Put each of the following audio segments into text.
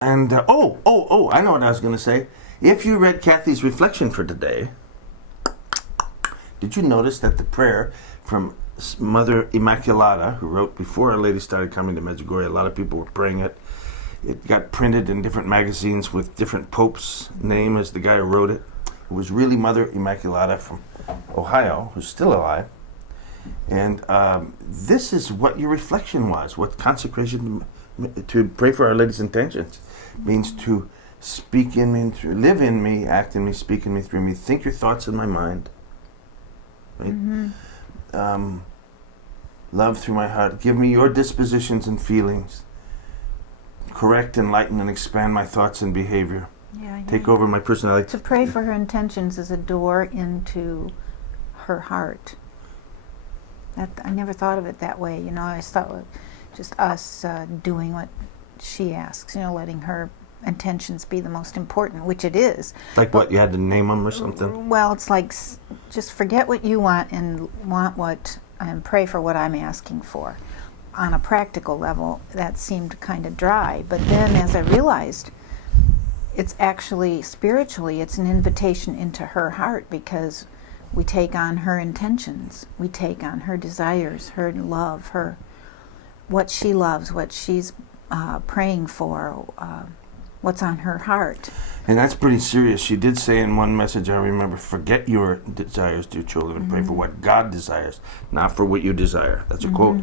And, I know what I was going to say. If you read Cathy's reflection for today, did you notice that the prayer from Mother Immaculata, who wrote before Our Lady started coming to Medjugorje, a lot of people were praying it. It got printed in different magazines with different popes' name as the guy who wrote it. It was really Mother Immaculata from Ohio, who's still alive. And this is what your reflection was, what consecration, to pray for Our Lady's intentions, means to speak in me, live in me, act in me, speak in me, through me, think your thoughts in my mind. Right? Mm-hmm. Love through my heart. Give me your dispositions and feelings. Correct, enlighten, and expand my thoughts and behavior. Yeah, Take over my personality. To pray for her intentions is a door into her heart. I never thought of it that way. You know, I thought it was just us doing what she asks, you know, letting her intentions be the most important, which it is. Like what, you had to name them or something? Well, it's like just forget what you want and pray for what I'm asking for. On a practical level, that seemed kind of dry. But then as I realized, it's actually, spiritually, it's an invitation into her heart, because we take on her intentions. We take on her desires, her love, what she loves, what she's praying for, what's on her heart. And that's pretty serious. She did say in one message, I remember, forget your desires, dear children, and pray for what God desires, not for what you desire. That's a quote.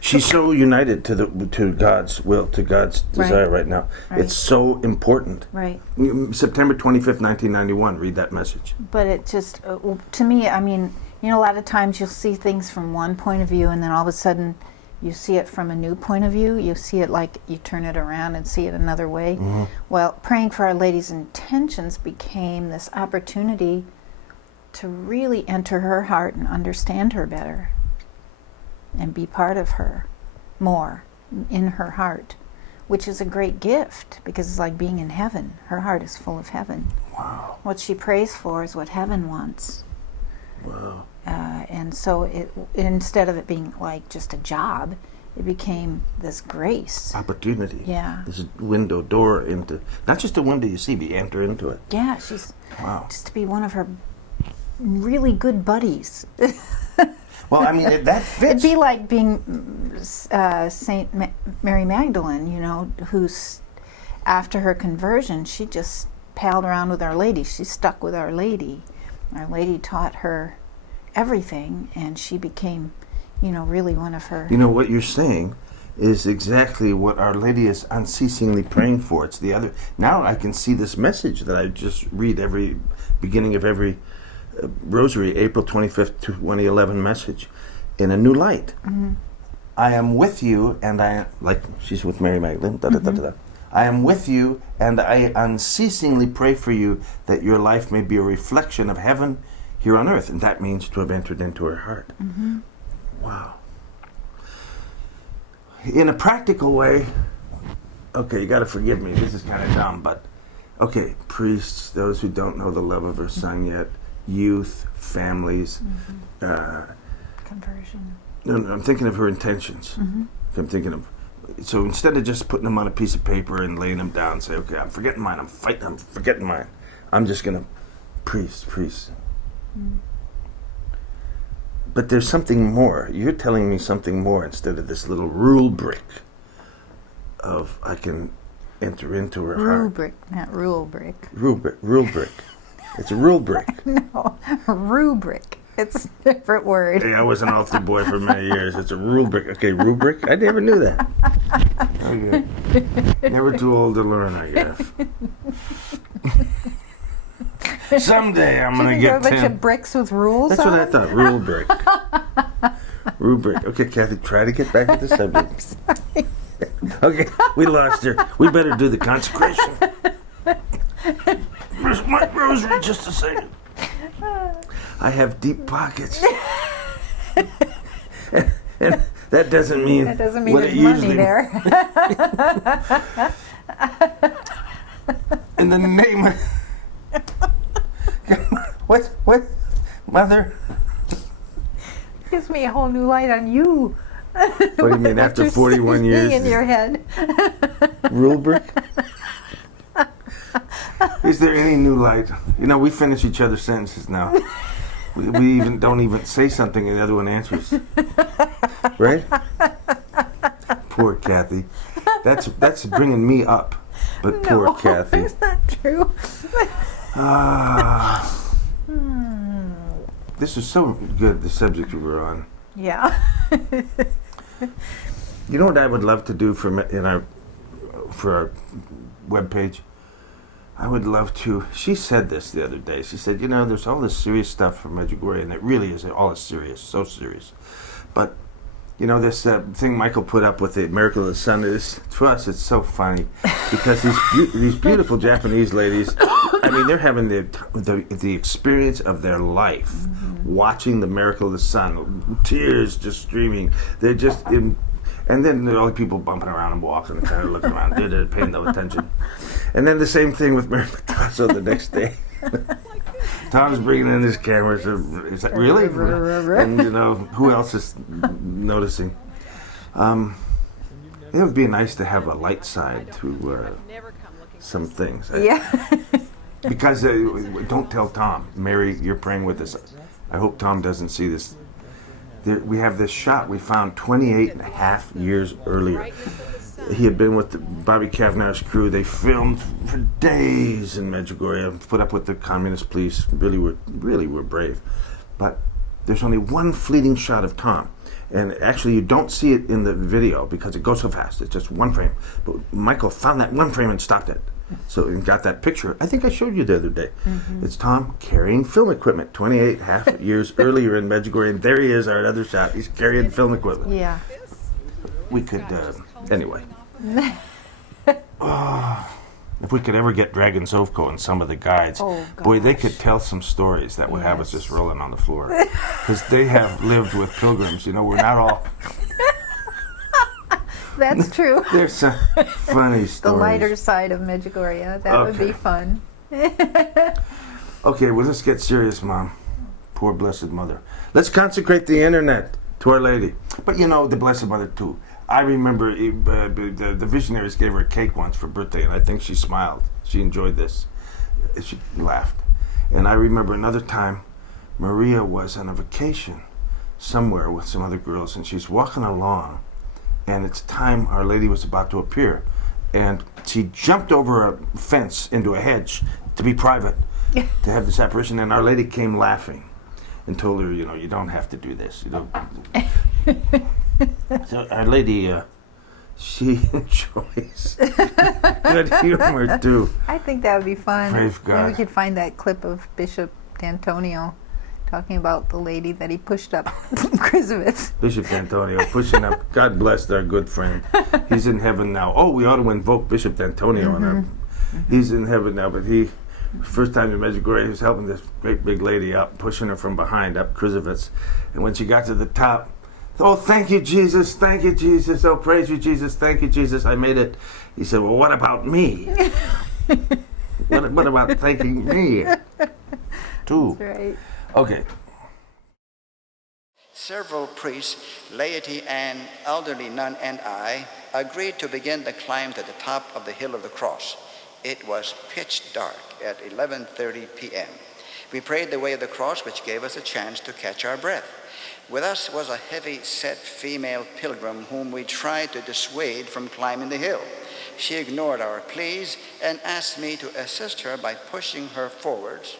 She's so united to God's will, to God's desire right now. Right. It's so important. Right. September 25th, 1991. Read that message. But it just, to me, I mean, you know, a lot of times you'll see things from one point of view, and then all of a sudden you see it from a new point of view. You see it like you turn it around and see it another way. Mm-hmm. Well, praying for Our Lady's intentions became this opportunity to really enter her heart and understand her better, and be part of her more in her heart, which is a great gift, because it's like being in heaven. Her heart is full of heaven. Wow. What she prays for is what heaven wants. Wow. And so instead of it being like just a job, it became this grace. Opportunity. Yeah. This door into, not just a window you see, but you enter into it. Yeah, she's just to be one of her really good buddies. Well, I mean, that fits. It'd be like being Saint Mary Magdalene, you know, who's, after her conversion, she just palled around with Our Lady. She stuck with Our Lady. Our Lady taught her everything, and she became, you know, really one of her. You know, what you're saying is exactly what Our Lady is unceasingly praying for. It's the other. Now I can see this message that I just read every beginning of every Rosary, April 25th, 2011 message, in a new light. Mm-hmm. I am with you, and like she's with Mary Magdalene, I am with you, and I unceasingly pray for you that your life may be a reflection of heaven here on earth. And that means to have entered into her heart. Mm-hmm. Wow. In a practical way, okay, you got to forgive me, this is kind of dumb, but okay, priests, those who don't know the love of her Son yet, youth, families, conversion. No, I'm thinking of her intentions. Mm-hmm. I'm thinking of, so instead of just putting them on a piece of paper and laying them down and say, okay, I'm forgetting mine, I'm forgetting mine, I'm just going to priest. Mm. But there's something more. You're telling me something more instead of this little rule brick of I can enter into her heart. Rubric, not rule brick. Rule brick. It's a rule brick. No, rubric. It's a different word. Hey, I was an altar boy for many years. It's a rubric. Okay, rubric? I never knew that. Okay. Never too old to learn, I guess. Someday I'm going to get 10. A bunch of bricks with rules. That's what I thought. Rule brick. Rubric. Okay, Cathy, try to get back to the subject. Okay, we lost her. We better do the consecration. Where's my rosary? Just a second. I have deep pockets. and that doesn't mean there's money there. In the name of what Mother? Gives me a whole new light on you. What do you mean after 41 years? In your head. Rule brick? Is there any new light? You know, we finish each other's sentences now. We even don't even say something and the other one answers. Right? Poor Cathy. That's bringing me up. But poor Cathy. It's not true. This is so good, the subject we were on. Yeah. You know what I would love to do for our webpage? I would love to. She said this the other day. She said, you know, there's all this serious stuff from Medjugorje, and it really is all serious, so serious. But, you know, this thing Michael put up with the Miracle of the Sun, to us, it's so funny. Because these beautiful Japanese ladies, I mean, they're having the experience of their life, watching the Miracle of the Sun, tears just streaming. They're just in. And then there are all the people bumping around and walking and kind of looking around, paying no attention. And then the same thing with Mary Picasso the next day. Tom's bringing in his camera. So is that really? And, you know, who else is noticing? It would be nice to have a light side to some things. Yeah. Because, don't tell Tom. Mary, you're praying with us. I hope Tom doesn't see this. We have this shot we found 28 and a half years earlier. He had been with Bobby Cavanaugh's crew. They filmed for days in Medjugorje, put up with the communist police, really were brave. But there's only one fleeting shot of Tom. And actually you don't see it in the video because it goes so fast. It's just one frame. But Michael found that one frame and stopped it. So and got that picture. I think I showed you the other day. It's Tom carrying film equipment 28 half years earlier in Medjugorje, and there he is, our other shot. He's carrying film equipment. Yeah. We could, anyway. If we could ever get Dragon Zovko and some of the guides, boy, they could tell some stories that would have us just rolling on the floor. Because they have lived with pilgrims. You know, we're not all... That's true. There's some funny stories. The lighter side of Medjugorje. That would be fun. Okay, well, let's get serious, Mom. Poor Blessed Mother. Let's consecrate the internet to Our Lady. But, you know, the Blessed Mother, too. I remember the visionaries gave her a cake once for birthday, and I think she smiled. She enjoyed this. She laughed. And I remember another time, Maria was on a vacation somewhere with some other girls, and she's walking along, and it's time Our Lady was about to appear. And she jumped over a fence into a hedge to be private, to have this apparition, and Our Lady came laughing and told her, you know, you don't have to do this. You know. So Our Lady, she enjoys good humor too. I think that would be fun. Praise God. Maybe we could find that clip of Bishop D'Antonio talking about the lady that he pushed up Krizovitz. Bishop D'Antonio pushing up. God bless our good friend. He's in heaven now. Oh, we ought to invoke Bishop D'Antonio on our. He's in heaven now, but first time in Medjugorje, he was helping this great big lady up, pushing her from behind up Krizovitz. And when she got to the top, oh, thank you, Jesus. Thank you, Jesus. Oh, praise you, Jesus. Thank you, Jesus. I made it. He said, well, what about me? what about thanking me? Too. That's right. Okay. Several priests, laity, and elderly nun and I agreed to begin the climb to the top of the Hill of the Cross. It was pitch dark at 11:30 p.m. We prayed the way of the cross, which gave us a chance to catch our breath. With us was a heavy-set female pilgrim whom we tried to dissuade from climbing the hill. She ignored our pleas and asked me to assist her by pushing her forwards.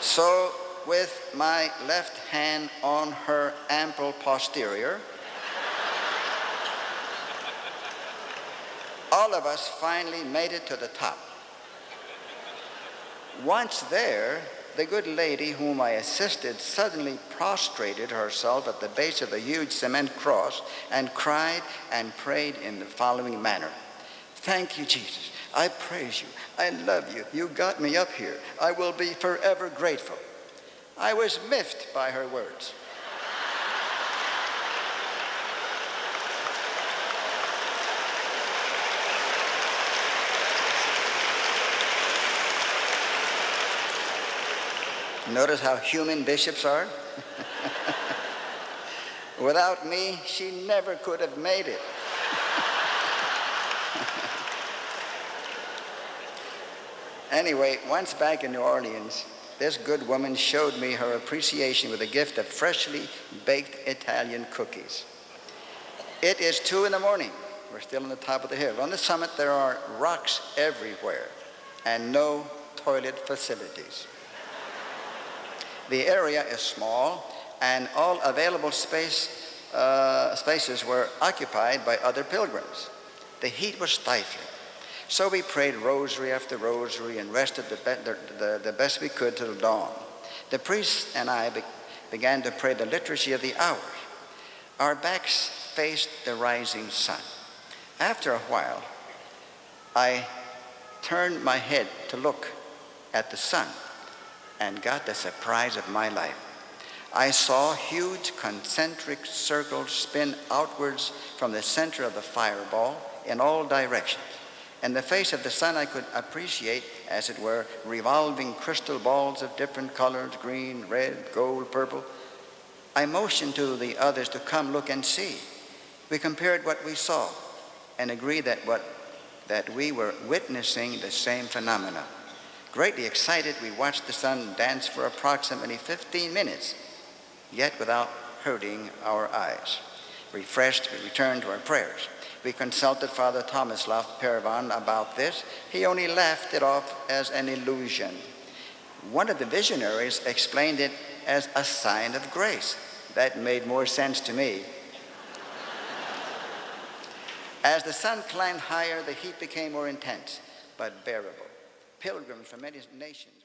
So, with my left hand on her ample posterior, all of us finally made it to the top. Once there, the good lady whom I assisted suddenly prostrated herself at the base of a huge cement cross and cried and prayed in the following manner. Thank you, Jesus. I praise you. I love you. You got me up here. I will be forever grateful. I was miffed by her words. Notice how human bishops are? Without me, she never could have made it. Anyway, once back in New Orleans, this good woman showed me her appreciation with a gift of freshly baked Italian cookies. It is 2 in the morning. We're still on the top of the hill. On the summit, there are rocks everywhere and no toilet facilities. The area is small, and all available spaces were occupied by other pilgrims. The heat was stifling. So we prayed rosary after rosary and rested the best we could till dawn. The priest and I began to pray the liturgy of the hours. Our backs faced the rising sun. After a while, I turned my head to look at the sun and got the surprise of my life. I saw huge concentric circles spin outwards from the center of the fireball in all directions. In the face of the sun, I could appreciate, as it were, revolving crystal balls of different colors, green, red, gold, purple. I motioned to the others to come look and see. We compared what we saw and agreed that we were witnessing the same phenomena. Greatly excited, we watched the sun dance for approximately 15 minutes, yet without hurting our eyes. Refreshed, we returned to our prayers. We consulted Father Tomislav Pervan about this. He only laughed it off as an illusion. One of the visionaries explained it as a sign of grace. That made more sense to me. As the sun climbed higher, the heat became more intense, but bearable. Pilgrims from many nations